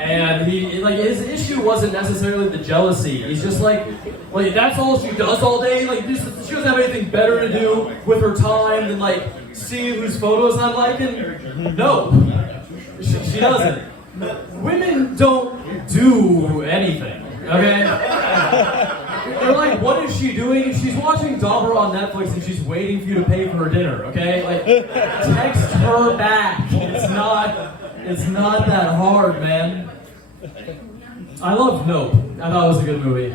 And his issue wasn't necessarily the jealousy. He's just like that's all she does all day. Like she doesn't have anything better to do with her time than like see whose photos I'm liking. No, she doesn't. Women don't do anything. Okay. They're like, what is she doing? She's watching Dauber on Netflix and she's waiting for you to pay for her dinner. Okay, like text her back. It's not that hard, man. I love Nope. I thought it was a good movie.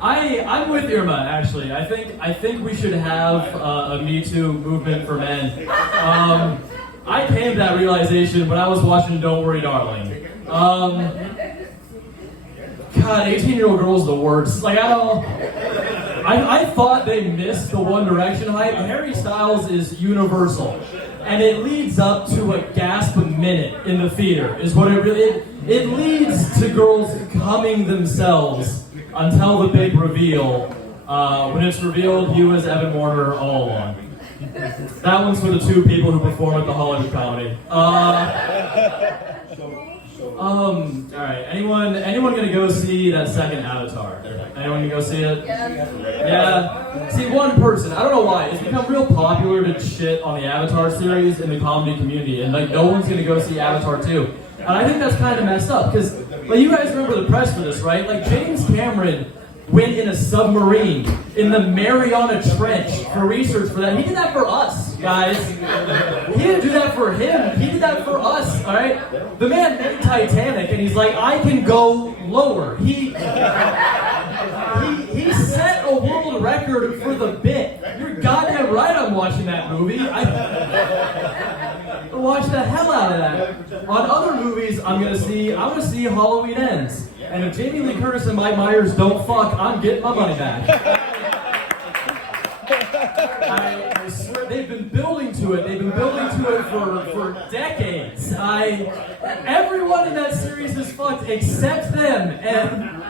I'm with Irma, actually. I think we should have a Me Too movement for men. I came to that realization when I was watching Don't Worry, Darling. God, 18-year-old girls are the worst. Like, I thought they missed the One Direction hype. Harry Styles is universal. And it leads up to a gasp a minute in the theater, is what it really... It leads to girls coming themselves until the big reveal. When it's revealed he was Evan Warner all along. That one's for the two people who perform at the Hollywood Comedy. Alright, anyone gonna go see that second Avatar? Anyone gonna go see it? Yeah. See, one person, I don't know why, it's become real popular to shit on the Avatar series in the comedy community, and like no one's gonna go see Avatar 2. And I think that's kind of messed up, because like you guys remember the press for this, right? Like James Cameron went in a submarine in the Mariana Trench for research for that. He did that for us, guys. He didn't do that for him. He did that for us, all right? The man made Titanic, and he's like, I can go lower. He set a world record for the bit. You're goddamn right I'm watching that movie. I watch the hell out of that. On other movies I want to see Halloween Ends. And if Jamie Lee Curtis and Mike Myers don't fuck, I'm getting my money back. I swear, they've been building to it. They've been building to it for decades. Everyone in that series is fucked except them, and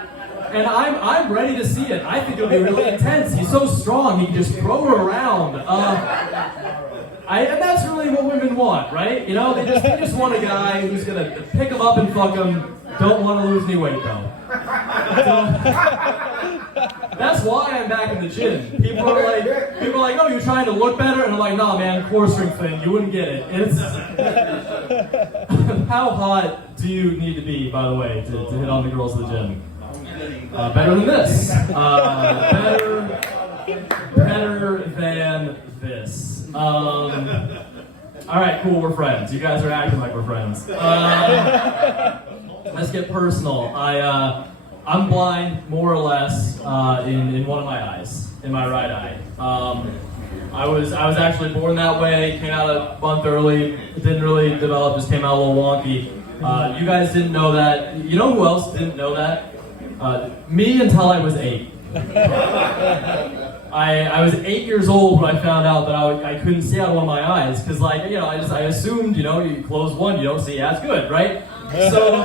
I'm ready to see it. I think it'll be really intense. He's so strong, he can just throw her around. And that's really what women want, right? You know, they just want a guy who's gonna pick them up and fuck them. Don't want to lose any weight though. That's why I'm back in the gym. People are like, oh, you're trying to look better? And I'm like, nah, man, core strength thing, you wouldn't get it. It's how hot do you need to be, by the way, to hit on the girls of the gym? Better than this. Better than this. All right, cool, we're friends. You guys are acting like we're friends. Let's get personal. I'm blind, more or less, in one of my eyes, in my right eye. I was actually born that way. Came out a month early. It didn't really develop. Just came out a little wonky. You guys didn't know that. You know who else didn't know that? Me until I was 8. I was 8 years old when I found out that I couldn't see out of one of my eyes, because I assumed, you close one, you don't see, that's good, right? So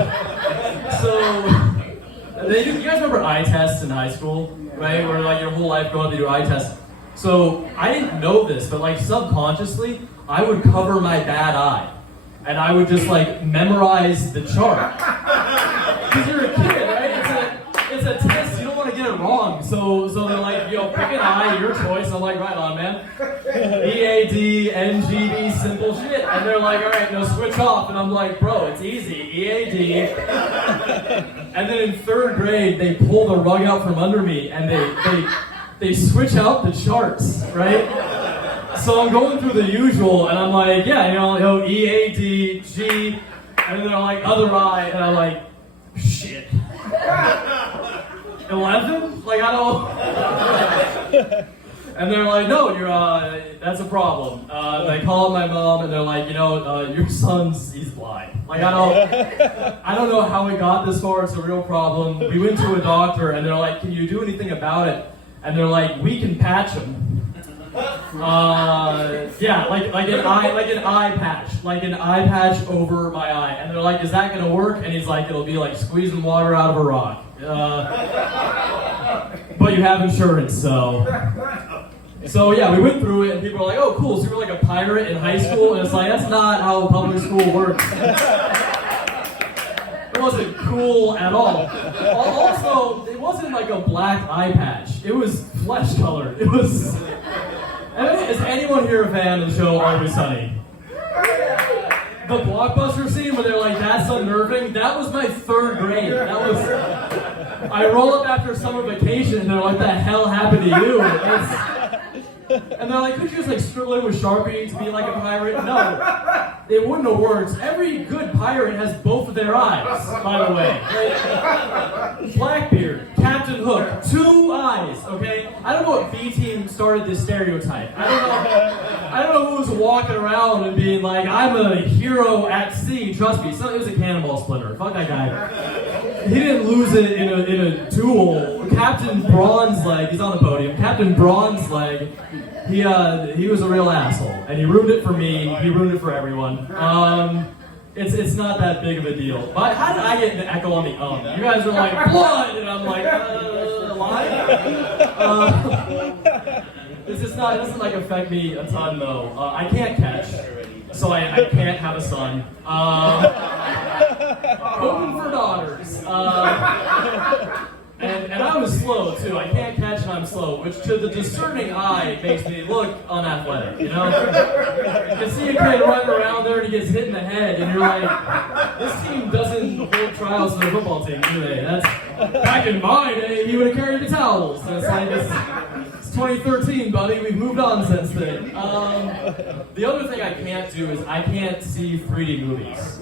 you guys remember eye tests in high school, right? Where your whole life growing up they do eye tests. So I didn't know this, but subconsciously I would cover my bad eye, and I would just memorize the chart. Because you're a kid, right? It's a test. You don't want to get it wrong. So they're like, pick an eye, your choice. I'm like, right on, man. EAD, NGD, simple shit. And they're like, all right, no, switch off. And I'm like, bro, it's easy. EAD. And then in 3rd grade, they pull the rug out from under me and they switch out the charts, right? So I'm going through the usual, and I'm like, yeah, EAD, G, and then they're like, other eye, and I'm like, shit. 11? I don't... And they're like, no, that's a problem. They call my mom, and they're like, your he's blind. I don't know how it got this far, it's a real problem. We went to a doctor, and they're like, can you do anything about it? And they're like, we can patch him. Yeah, like an eye patch over my eye. And they're like, is that gonna work? And he's like, it'll be like squeezing water out of a rock. But you have insurance, so So yeah, we went through it, and people were like, "Oh, cool! So you were like a pirate in high school?" And it's like, that's not how public school works. It wasn't cool at all. Also, it wasn't like a black eye patch. It was flesh colored. It was. Is anyone here a fan of the show Always Sunny? The Blockbuster scene where they're like, "That's unnerving." That was my 3rd grade. That was. I roll up after summer vacation, and they're like, "What the hell happened to you?" And they're like, "Could you just like scribble it with Sharpie to be like a pirate?" No, it wouldn't have worked. Every good pirate has both of their eyes, by the way. Like, Blackbeard, Captain Hook, 2 eyes. Okay, I don't know what B team started this stereotype. I don't know who was walking around and being like, "I'm a hero at sea." Trust me, it was a cannonball splinter. Fuck that guy. He didn't lose it in a duel. Captain Bronzeleg, he's on the podium. Captain Bronzeleg, he was a real asshole, and he ruined it for me. He ruined it for everyone. It's not that big of a deal. But how did I get an echo on the You guys are like blood, and I'm like why? This doesn't like affect me a ton though. I can't catch, so I can't have a son. Hoping for daughters. And I was slow too. I can't catch and I'm slow, which to the discerning eye makes me look unathletic, you know? You can see a kid running around there and he gets hit in the head and you're like, this team doesn't hold trials to their football team, do they? That's back in my day, he would have carried the towels. And it's like, it's 2013, buddy. We've moved on since then. The other thing I can't do is I can't see 3D movies.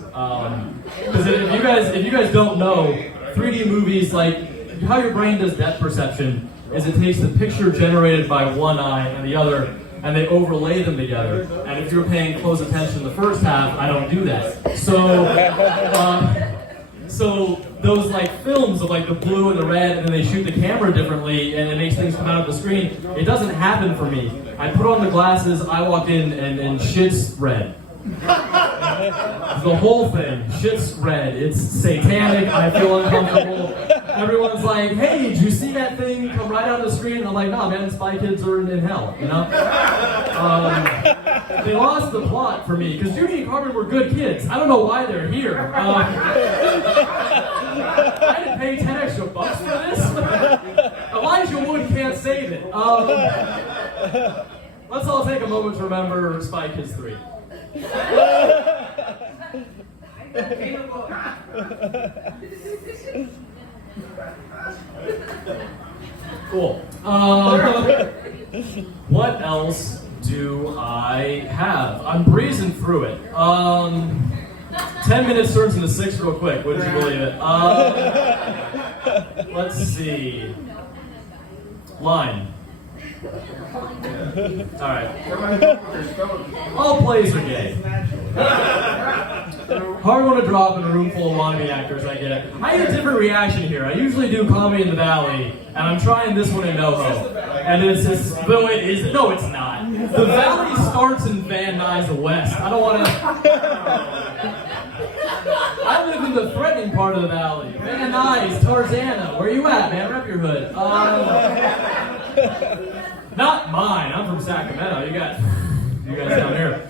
Because if you guys don't know, 3D movies, like, how your brain does depth perception is it takes the picture generated by one eye and the other, and they overlay them together. And if you're paying close attention the first half, I don't do that. So those like films of like the blue and the red, and then they shoot the camera differently, and it makes things come out of the screen. It doesn't happen for me. I put on the glasses, I walk in, and shit's red. The whole thing, shit's red. It's satanic. I feel uncomfortable. Everyone's like, "Hey, did you see that thing come right out of the screen?" And I'm like, "No, man, Spy Kids are in hell." You know. They lost the plot for me because Judy and Carmen were good kids. I don't know why they're here. I didn't pay 10 extra bucks for this. Elijah Wood can't save it. Let's all take a moment to remember Spy Kids 3. Cool. What else do I have? I'm breezing through it. 10 minutes turns into 6 real quick. Wouldn't you believe it? Let's see. Line. Alright. All plays are gay. Hard one to drop in a room full of wannabe actors, I get it. I get a different reaction here. I usually do Comedy in the Valley, and I'm trying this one in NoHo. And it's no, it isn't. No, it's not. The Valley starts in Van Nuys West. I don't want to... I live in the threatening part of the Valley. Van Nuys, Tarzana. Where you at, man? Rep your hood. Not mine. I'm from Sacramento. You guys down here.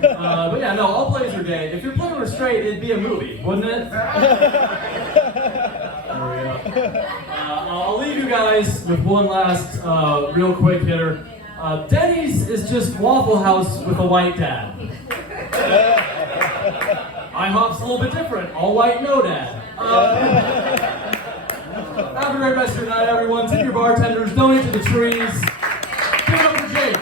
But yeah, no, all plays are gay. If your play were straight, it'd be a movie, wouldn't it? There we go. I'll leave you guys with one last real quick hitter. Denny's is just Waffle House with a white dad. IHOP's a little bit different. All white, no dad. Have a great rest of your night, everyone. Tip your bartenders. Donate to the trees. Give it up for Jake.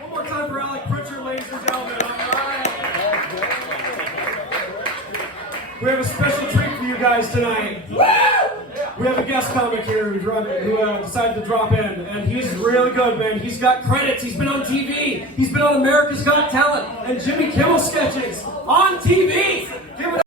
One more time for Alec Pritchard, ladies and gentlemen. All right. We have a special treat for you guys tonight. We have a guest comic here who decided to drop in, and he's really good, man. He's got credits. He's been on TV. He's been on America's Got Talent and Jimmy Kimmel sketches on TV. Give it up.